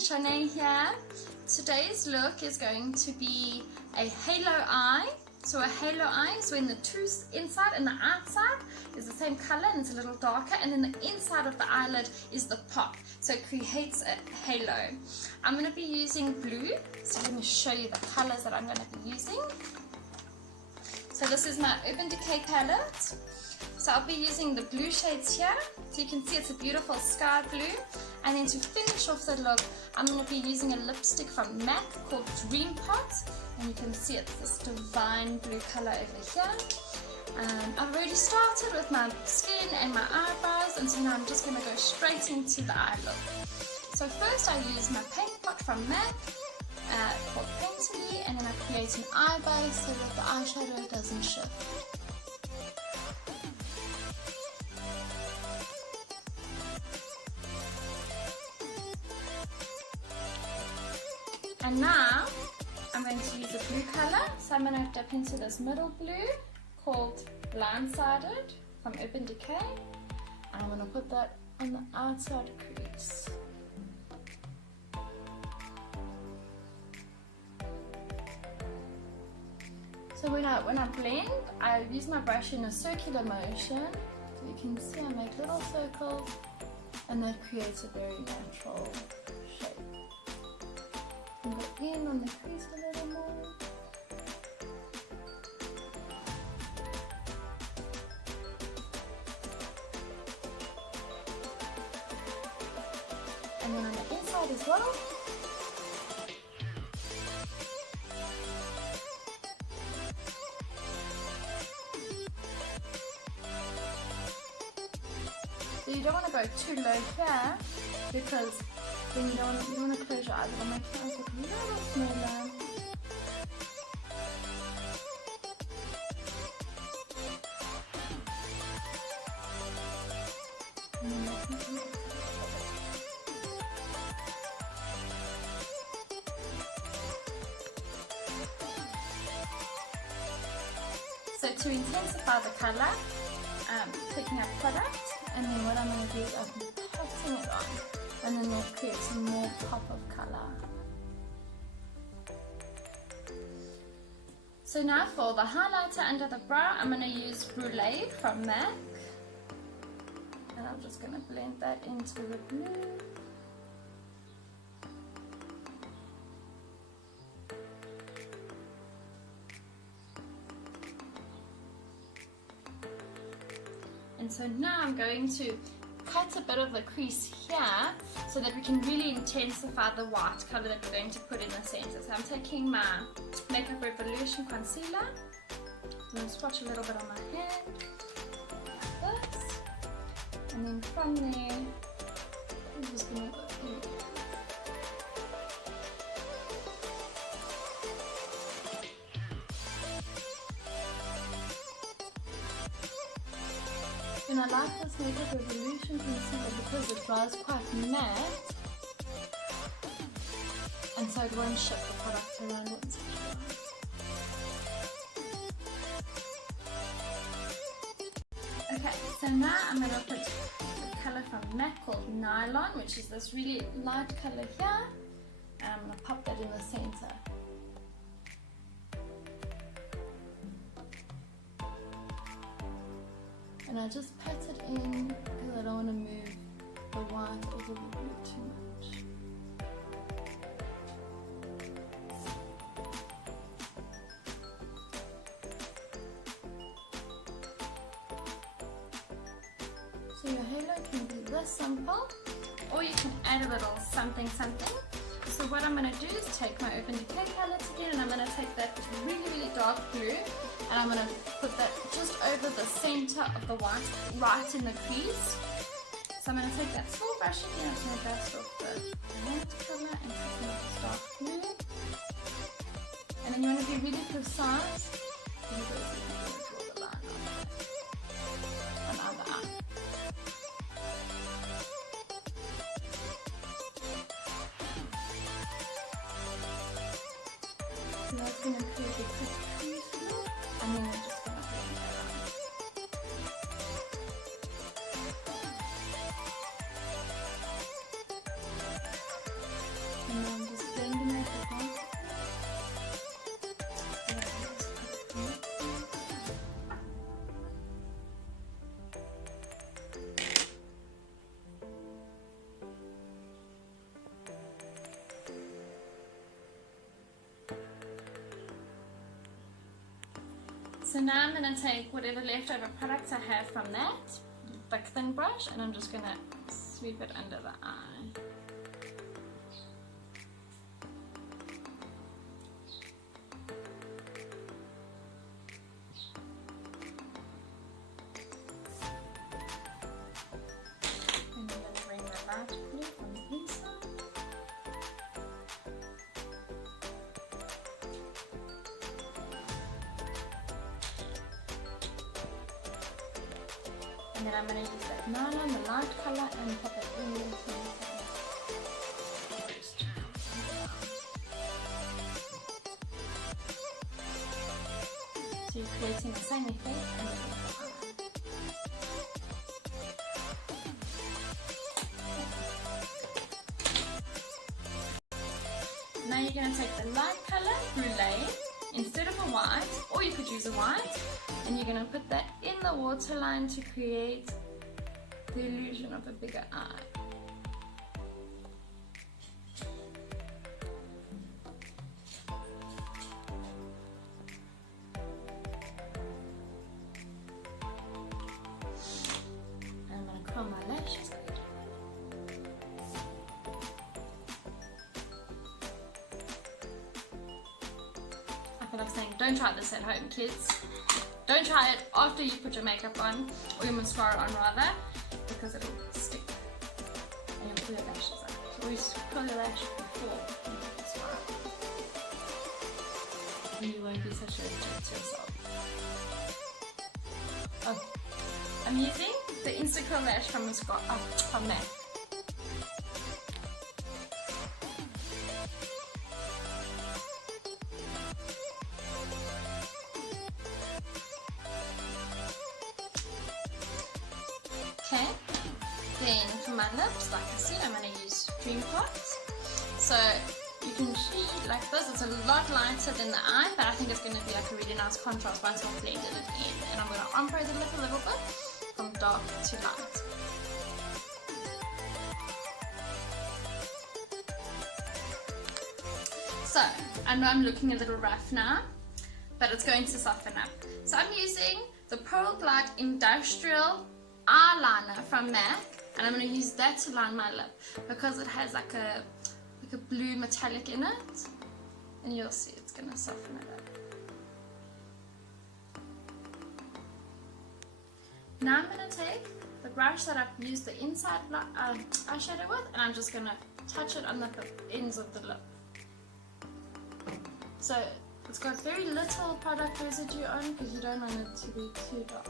Shanae here. Today's look is going to be a halo eye. So a halo eye is when the two inside and the outside is the same color and it's a little darker, and then the inside of the eyelid is the pop. So it creates a halo. I'm going to be using blue, so I'm going to show you the colors that I'm going to be using. So this is my Urban Decay palette. So I'll be using the blue shades here. So you can see it's a beautiful sky blue. And then to finish off the look, I'm going to be using a lipstick from MAC called Dream Pot. And you can see it's this divine blue color over here. I've already started with my skin and my eyebrows, and so now I'm just going to go straight into the eye look. So first I use my paint pot from MAC called Paint Me, and then I create an eye base so that the eyeshadow doesn't shift. And now I'm going to use a blue color, so I'm going to dip into this middle blue called Blindsided from Urban Decay, and I'm going to put that on the outside crease. So when I blend, I use my brush in a circular motion, so you can see I make little circles, and that creates a very natural shape. And go in on the crease a little more. And then on the inside as well. So you don't want to go too low here, because then you want to close your eyes. It'll make your eyes look a little smaller. So to intensify the color, picking up product, and then what I'm going to do is I'm patting it on, and then that creates some more pop of color. So now for the highlighter under the brow, I'm going to use Brulee from MAC, and I'm just going to blend that into the blue. And so now I'm going to cut a bit of the crease here so that we can really intensify the white color that we're going to put in the center. So I'm taking my Makeup Revolution concealer. I'm going to swatch a little bit on my hand, like this, and then from there I'm just going to go in. And I like this Makeup Revolution concealer because it dries quite matte, and so it won't shift the product around once it dries. Okay, so now I'm going to put the colour from MAC called Nylon, which is this really light colour here, and I'm going to pop that in the centre. And I just pat it in because I don't want to move the white over the blue too much. So your halo can be this simple, or you can add a little something something. So what I'm going to do is take my Urban Decay palette again, and I'm going to take that really dark blue, and I'm going to put that just over the center of the white, right in the crease. So I'm going to take that small brush again, I'm going to dust off the white color and take this dark blue. And then you want to be really precise. You can draw the line on the other eye. So that's going to create a quick crease look, and then we're just going to blend that on. So now I'm going to take whatever leftover products I have from that, like thin brush, and I'm just going to sweep it under the eye. And then I'm going to bring the light blue on the inside. And then I'm going to use that nylon, the light colour, and pop it in the so you're creating the same effect and then now you're going to take the light colour, brulee, instead of a white, or you could use a white, and you're going to put that in the waterline to create the illusion of a bigger eye. I'm going to curl my lashes. I feel like saying, don't try this at home, kids. Don't try it after you put your makeup on, or your mascara on rather, because it'll stick and you'll pull your lashes up. So always pull your lashes before you put mascara on. And you won't be such a jerk to yourself. Oh, I'm using the Instacurl lash from mascara, from MAC. Okay, then for my lips, like I said, I'm going to use Dream Plots. So you can see like this, it's a lot lighter than the eye, but I think it's going to be like a really nice contrast once I've blended it in. And I'm going to ombre the lip a little bit from dark to light. So I know I'm looking a little rough now, but it's going to soften up. So I'm using the Pearl Glide Industrial eyeliner from MAC, and I'm going to use that to line my lip because it has like a blue metallic in it, and you'll see it's going to soften it up. Now I'm going to take the brush that I've used the inside eyeshadow with, and I'm just going to touch it on the ends of the lip. So it's got very little product residue on because you don't want it to be too dark.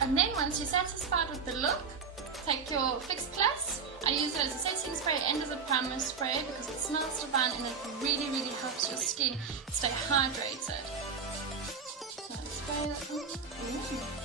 And then once you're satisfied with the look, take your Fix Plus. I use it as a setting spray and as a primer spray because it smells divine and it really, really helps your skin stay hydrated. So spray that on.